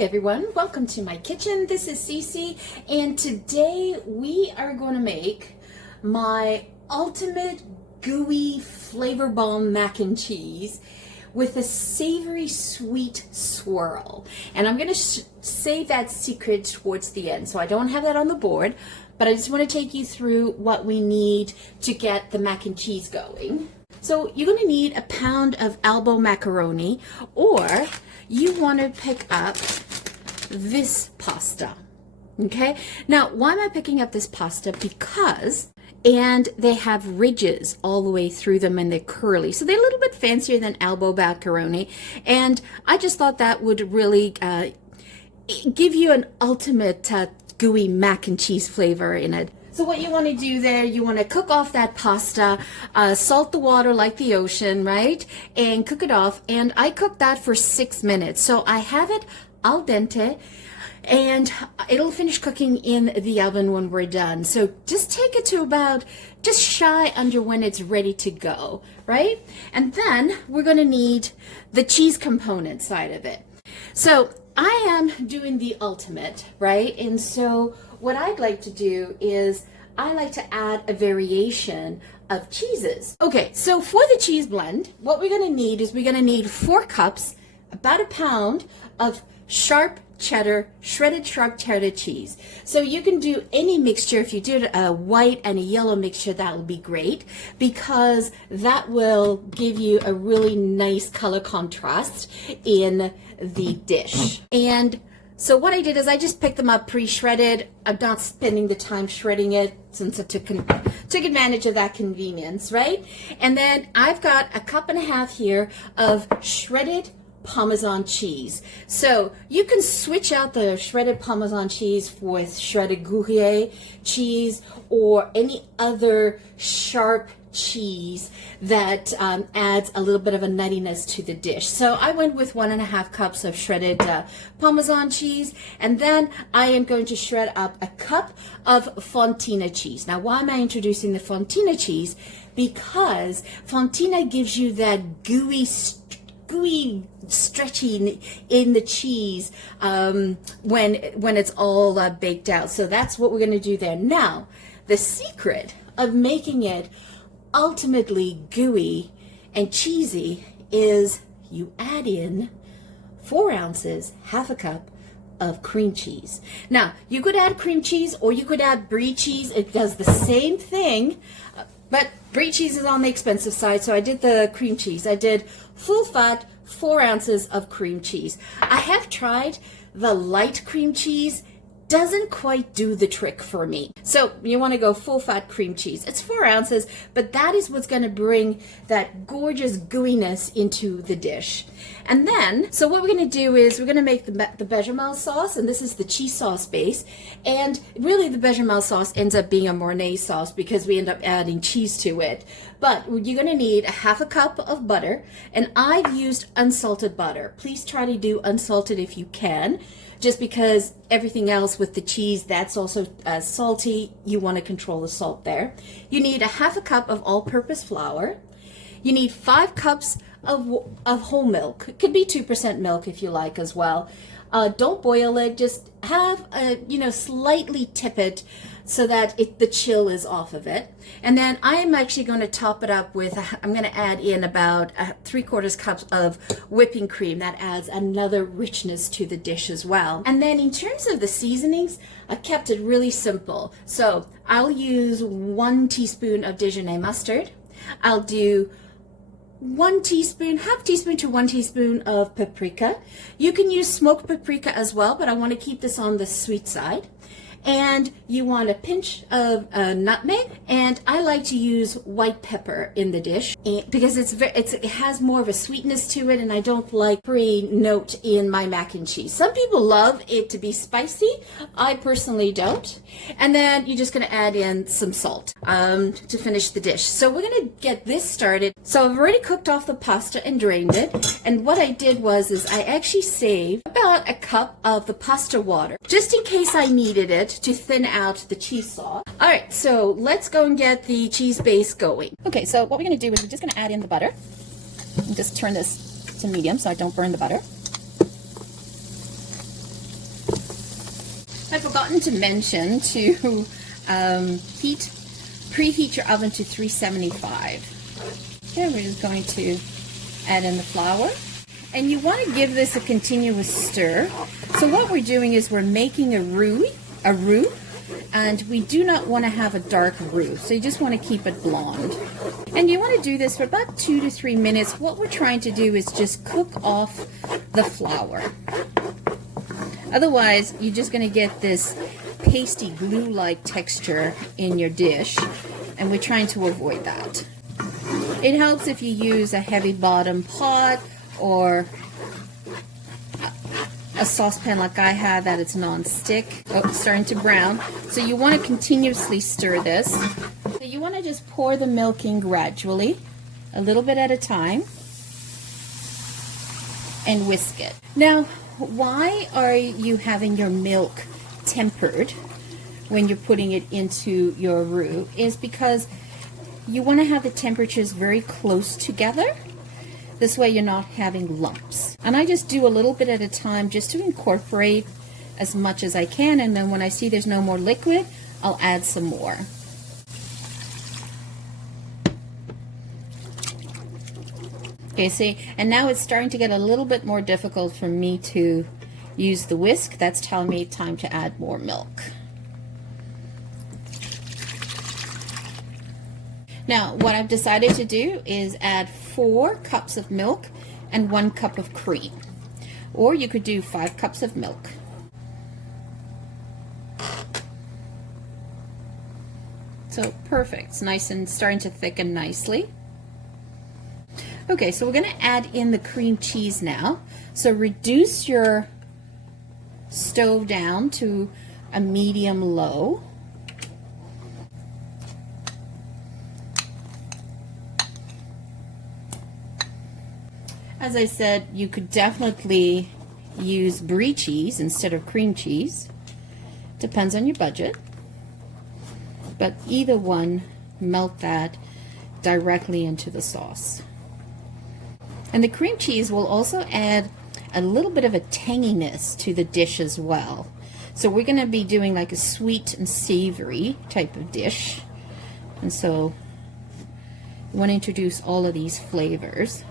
everyone, welcome to my kitchen. This is Cece, and today we are going to make my ultimate gooey flavor bomb mac and cheese with a savory sweet swirl. And I'm going to save that secret towards the end, so I don't have that on the board, but I just want to take you through what we need to get the mac and cheese going. So you're going to need a pound of elbow macaroni, or you want to pick up this pasta. Okay, now why am I picking up this pasta? Because they have ridges all the way through them and they're curly, so they're a little bit fancier than elbow macaroni, and I just thought that would really give you an ultimate gooey mac and cheese flavor in it. So what you want to do there, you want to cook off that pasta, salt the water like the ocean, right? And cook it off. And I cooked that for 6 minutes. So I have it al dente, and it'll finish cooking in the oven when we're done. So just take it to about just shy under when it's ready to go, right? And then we're going to need the cheese component side of it. So I am doing the ultimate, right? And so what I'd like to do is I like to add a variation of cheeses. Okay, so for the cheese blend, what we're going to need is we're going to need 4 cups, about a pound of sharp cheddar, shredded sharp cheddar cheese. So you can do any mixture. If you did a white and a yellow mixture, that will be great, because that will give you a really nice color contrast in the dish. And so what I did is I just picked them up pre-shredded. I'm not spending the time shredding it since I took advantage of that convenience, right? And then I've got a cup and a half here of shredded Parmesan cheese. So you can switch out the shredded Parmesan cheese with shredded Gruyere cheese or any other sharp cheese that adds a little bit of a nuttiness to the dish. So I went with 1.5 cups of shredded Parmesan cheese, and then I am going to shred up a cup of Fontina cheese. Now, why am I introducing the Fontina cheese? Because Fontina gives you that gooey stretching in the cheese when it's all baked out. So that's what we're going to do there. Now, the secret of making it ultimately gooey and cheesy is you add in 4 ounces, half a cup of cream cheese. Now, you could add cream cheese or you could add brie cheese. It does the same thing, but brie cheese is on the expensive side, so I did the cream cheese. I did full fat 4 ounces of cream cheese. I have tried the light cream cheese, doesn't quite do the trick for me. So you want to go full fat cream cheese. It's 4 ounces, but that is what's going to bring that gorgeous gooiness into the dish. And then, so what we're going to do is we're going to make the bechamel sauce, and this is the cheese sauce base. And really the bechamel sauce ends up being a Mornay sauce because we end up adding cheese to it. But you're going to need a half a cup of butter, and I've used unsalted butter. Please try to do unsalted if you can, just because everything else with the cheese, that's also salty. You want to control the salt there. You need a half a cup of all-purpose flour. You need 5 cups of whole milk. It could be 2% milk if you like as well. Don't boil it. Just have slightly tip it so that the chill is off of it. And then I am actually going to top it up with, I'm going to add in about 3/4 cups of whipping cream. That adds another richness to the dish as well. And then in terms of the seasonings, I kept it really simple. So I'll use 1 teaspoon of Dijonais mustard. I'll do 1 teaspoon, half teaspoon to 1 teaspoon of paprika. You can use smoked paprika as well, but I want to keep this on the sweet side. And you want a pinch of nutmeg, and I like to use white pepper in the dish because it has more of a sweetness to it, and I don't like curry note in my mac and cheese. Some people love it to be spicy. I personally don't. And then you're just going to add in some salt to finish the dish. So we're going to get this started. So I've already cooked off the pasta and drained it, and what I did was I actually saved about a cup of the pasta water just in case I needed it to thin out the cheese sauce. All right, so let's go and get the cheese base going. Okay, so what we're going to do is we're just going to add in the butter. And just turn this to medium so I don't burn the butter. I've forgotten to mention to preheat your oven to 375. Okay, we're just going to add in the flour. And you want to give this a continuous stir. So what we're doing is we're making a roux, and we do not want to have a dark roux. So you just want to keep it blonde. And you want to do this for about 2 to 3 minutes. What we're trying to do is just cook off the flour. Otherwise, you're just going to get this pasty glue-like texture in your dish, and we're trying to avoid that. It helps if you use a heavy bottom pot or a saucepan like I have that it's non-stick. Oh, it's starting to brown. So you want to continuously stir this. So you want to just pour the milk in gradually, a little bit at a time, and whisk it. Now, why are you having your milk tempered when you're putting it into your roux? Is because you want to have the temperatures very close together. This way you're not having lumps. And I just do a little bit at a time just to incorporate as much as I can, and then when I see there's no more liquid, I'll add some more. Okay, see, and now it's starting to get a little bit more difficult for me to use the whisk. That's telling me time to add more milk. Now, what I've decided to do is add 4 cups of milk and 1 cup of cream. Or you could do 5 cups of milk. So perfect. It's nice and starting to thicken nicely. Okay, so we're going to add in the cream cheese now. So reduce your stove down to a medium low. As I said, you could definitely use brie cheese instead of cream cheese. Depends on your budget. But either one, melt that directly into the sauce. And the cream cheese will also add a little bit of a tanginess to the dish as well. So we're going to be doing like a sweet and savory type of dish. And so you want to introduce all of these flavors.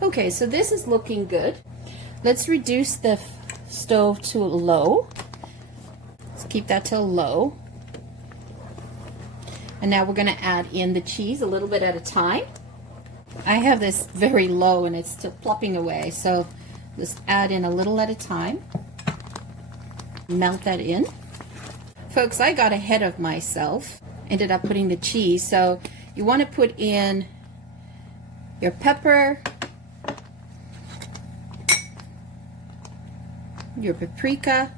Okay, so this is looking good. Let's reduce the stove to low. Let's keep that to low. And now we're going to add in the cheese a little bit at a time. I have this very low and it's still plopping away, so just add in a little at a time. Melt that in. Folks, I got ahead of myself. Ended up putting the cheese, so you want to put in your pepper, your paprika,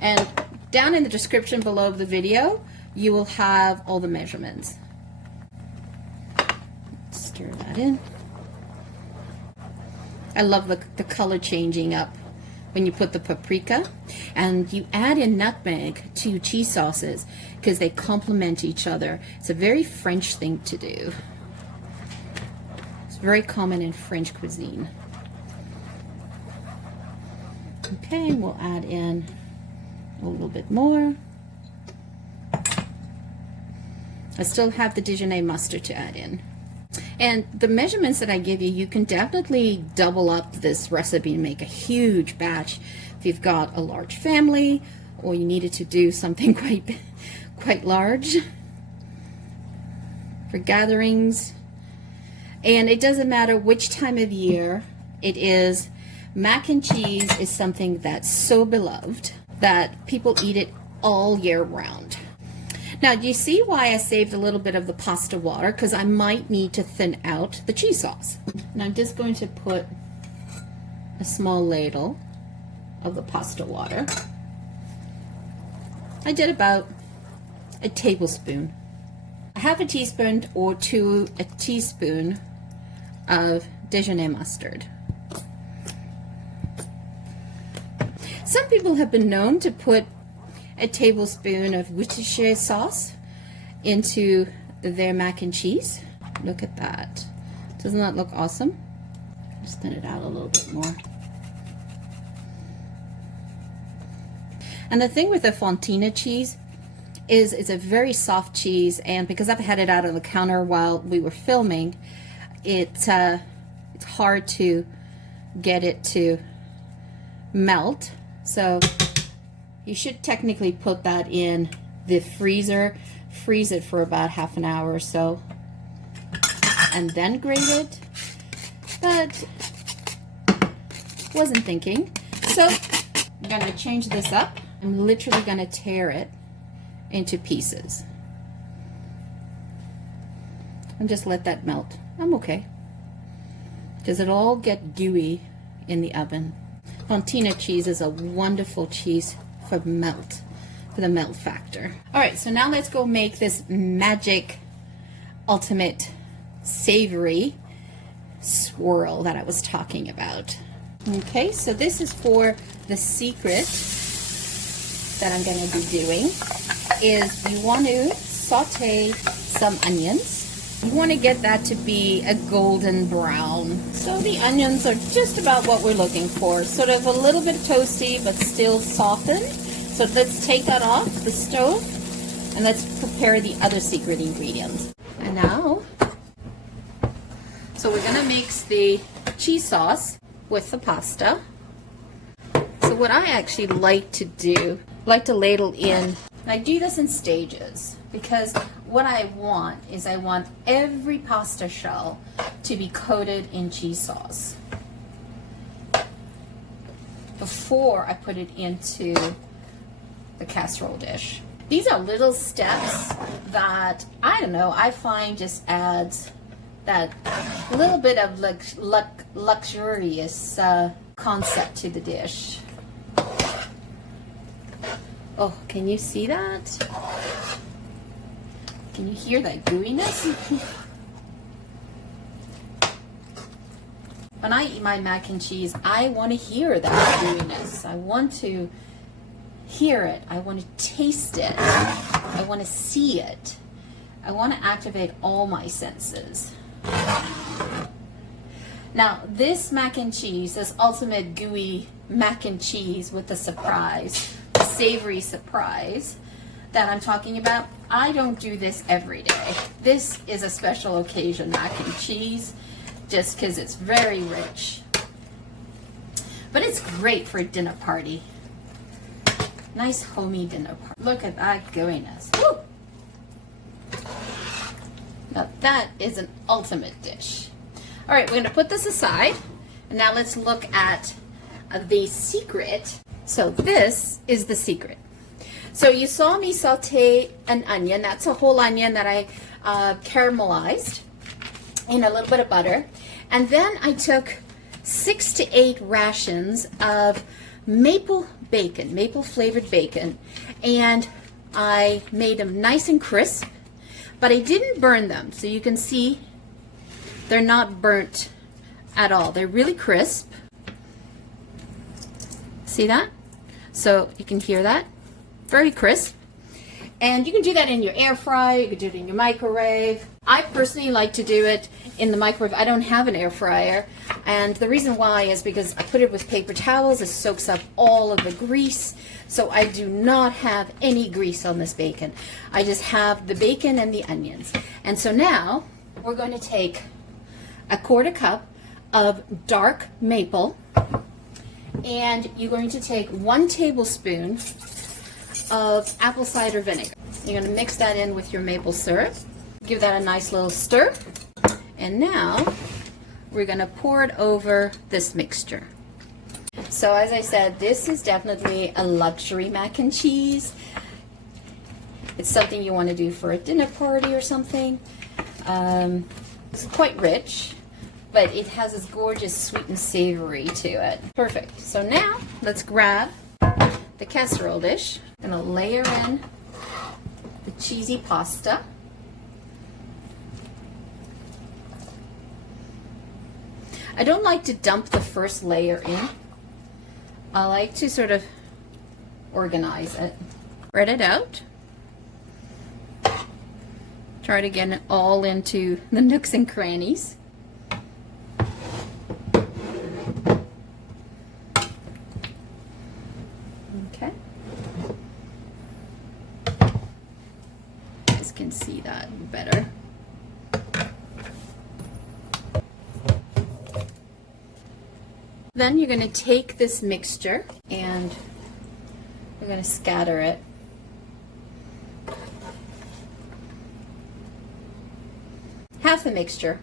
and down in the description below the video you will have all the measurements. Stir that in. I love the color changing up when you put the paprika, and you add in nutmeg to cheese sauces because they complement each other. It's a very French thing to do. It's very common in French cuisine. Okay, we'll add in a little bit more. I still have the Dijonais mustard to add in. And the measurements that I give you, you can definitely double up this recipe and make a huge batch if you've got a large family or you needed to do something quite large for gatherings. And it doesn't matter which time of year it is. Mac and cheese is something that's so beloved that people eat it all year round. Now, do you see why I saved a little bit of the pasta water? Because I might need to thin out the cheese sauce. And I'm just going to put a small ladle of the pasta water. I did about a tablespoon. A half a teaspoon or to a teaspoon of Dijonais mustard. Some people have been known to put a tablespoon of Worcestershire sauce into their mac and cheese. Look at that. Doesn't that look awesome? Just thin it out a little bit more. And the thing with the fontina cheese is it's a very soft cheese, and because I've had it out on the counter while we were filming, it's hard to get it to melt. So you should technically put that in the freezer, freeze it for about half an hour or so, and then grate it. But wasn't thinking. So I'm gonna change this up. I'm literally gonna tear it into pieces and just let that melt. I'm okay. Does it all get gooey in the oven? Fontina cheese is a wonderful cheese for melt, for the melt factor. All right, so now let's go make this magic ultimate savory swirl that I was talking about. Okay, so this is for the secret that I'm going to be doing. Is you want to saute some onions. You want to get that to be a golden brown. So the onions are just about what we're looking for. Sort of a little bit toasty, but still softened. So let's take that off the stove and let's prepare the other secret ingredients. And now, so we're going to mix the cheese sauce with the pasta. So what I actually like to do, like to ladle in, and I do this in stages, because what I want is I want every pasta shell to be coated in cheese sauce before I put it into the casserole dish. These are little steps that, I don't know, I find just adds that little bit of luxurious concept to the dish. Oh, can you see that? Can you hear that gooiness? When I eat my mac and cheese, I want to hear that gooiness. I want to hear it. I want to taste it. I want to see it. I want to activate all my senses. Now, this mac and cheese, this ultimate gooey mac and cheese with the surprise, the savory surprise that I'm talking about, I don't do this every day. This is a special occasion mac and cheese, just because it's very rich. But it's great for a dinner party. Nice homey dinner party. Look at that gooiness. Woo! Now that is an ultimate dish. All right, we're going to put this aside, and now let's look at the secret. So this is the secret. So you saw me saute an onion. That's a whole onion that I caramelized in a little bit of butter. And then I took 6 to 8 rations of maple bacon, maple flavored bacon, and I made them nice and crisp, but I didn't burn them. So you can see they're not burnt at all. They're really crisp. See that? So you can hear that. Very crisp. And you can do that in your air fryer, you can do it in your microwave. I personally like to do it in the microwave. I don't have an air fryer, and the reason why is because I put it with paper towels. It soaks up all of the grease, so I do not have any grease on this bacon. I just have the bacon and the onions. And so now we're going to take a 1/4 cup of dark maple, and you're going to take 1 tablespoon of apple cider vinegar. You're going to mix that in with your maple syrup. Give that a nice little stir. And now we're going to pour it over this mixture. So as I said, this is definitely a luxury mac and cheese. It's something you want to do for a dinner party or something. It's quite rich, but it has this gorgeous sweet and savory to it. Perfect. So now let's grab the casserole dish. I'm going to layer in the cheesy pasta. I don't like to dump the first layer in. I like to sort of organize it. Spread it out. Try to get it all into the nooks and crannies. Okay. can see that better. Then you're going to take this mixture and you're going to scatter it. Half the mixture.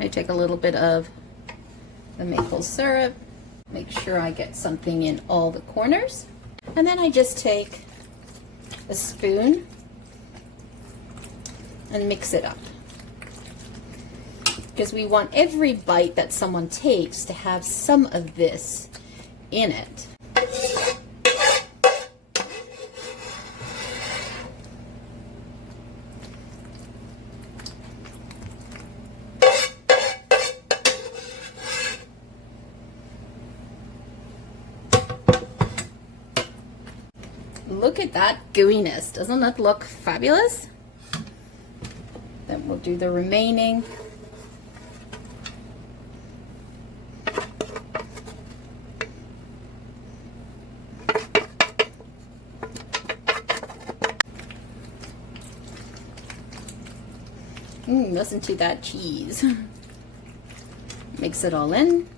I take a little bit of the maple syrup, make sure I get something in all the corners, and then I just take a spoon and mix it up, because we want every bite that someone takes to have some of this in it. Look at that gooiness. Doesn't that look fabulous? Then we'll do the remaining. Listen to that cheese. Mix it all in.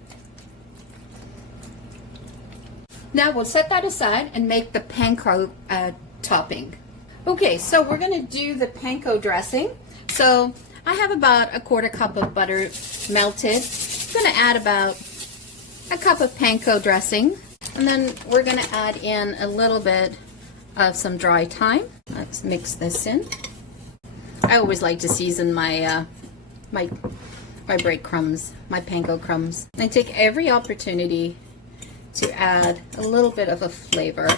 Now we'll set that aside and make the panko topping. Okay, so we're going to do the panko dressing. So I have about 1/4 cup of butter melted. I'm going to add about 1 cup of panko dressing, and then we're going to add in a little bit of some dry thyme. Let's mix this in. I always like to season my my breadcrumbs, my panko crumbs. I take every opportunity to add a little bit of a flavor.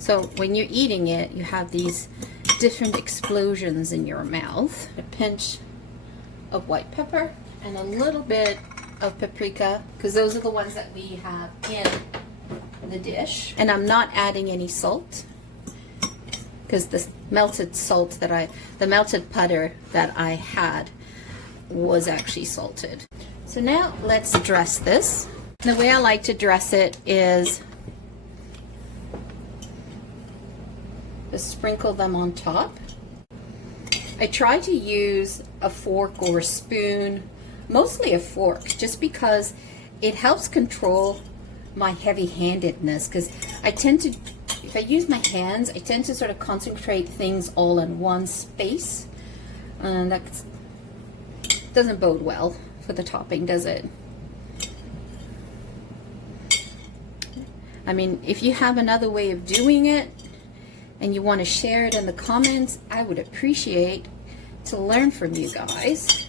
So when you're eating it, you have these different explosions in your mouth. A pinch of white pepper and a little bit of paprika, because those are the ones that we have in the dish. And I'm not adding any salt, because the melted salt that the melted butter that I had was actually salted. So now let's dress this. The way I like to dress it is just sprinkle them on top. I try to use a fork or a spoon, mostly a fork, just because it helps control my heavy-handedness, because I tend to, if I use my hands, I tend to sort of concentrate things all in one space, and that doesn't bode well for the topping, does it? I mean, if you have another way of doing it and you want to share it in the comments, I would appreciate to learn from you guys.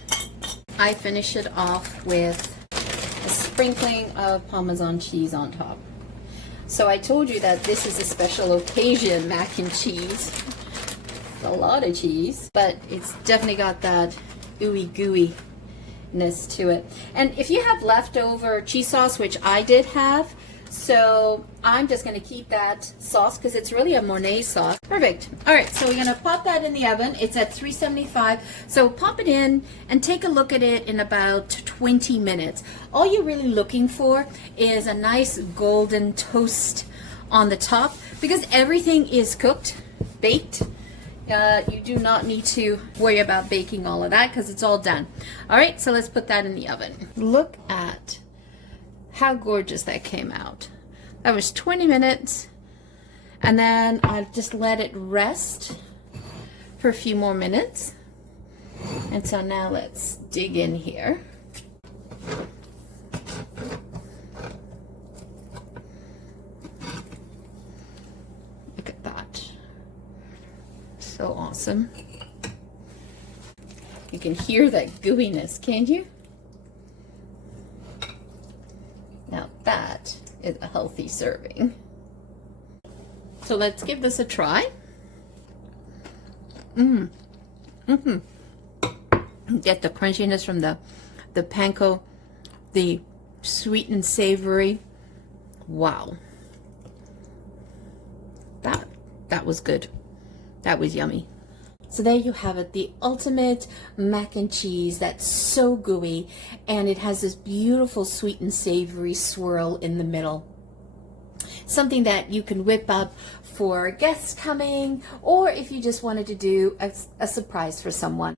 I finish it off with a sprinkling of Parmesan cheese on top. So I told you that this is a special occasion mac and cheese. A lot of cheese, but it's definitely got that gooey-gooey-ness to it. And if you have leftover cheese sauce, which I did have, so I'm just going to keep that sauce because it's really a Mornay sauce. Perfect. All right, so we're going to pop that in the oven. It's at 375. So pop it in and take a look at it in about 20 minutes. All you're really looking for is a nice golden toast on the top, because everything is cooked, baked. You do not need to worry about baking all of that because it's all done. All right, so let's put that in the oven. Look at how gorgeous that came out. That was 20 minutes, and then I just let it rest for a few more minutes. And so now let's dig in here. Look at that. So awesome. You can hear that gooiness, can't you? Now that is a healthy serving. So let's give this a try. Get the crunchiness from the panko, the sweet and savory. Wow. That was good. That was yummy. So there you have it, the ultimate mac and cheese that's so gooey, and it has this beautiful sweet and savory swirl in the middle. something that you can whip up for guests coming, or if you just wanted to do a surprise for someone.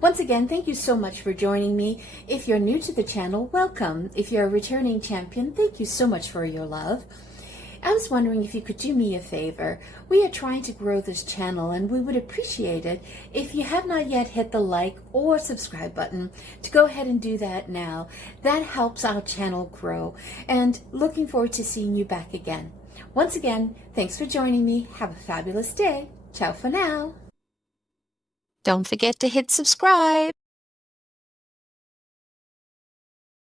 Once again, thank you so much for joining me. If you're new to the channel, welcome. If you're a returning champion, thank you so much for your love. I was wondering if you could do me a favor. We are trying to grow this channel, and we would appreciate it if you have not yet hit the like or subscribe button to go ahead and do that now. That helps our channel grow, and looking forward to seeing you back again. Once again, thanks for joining me. Have a fabulous day. Ciao for now. Don't forget to hit subscribe.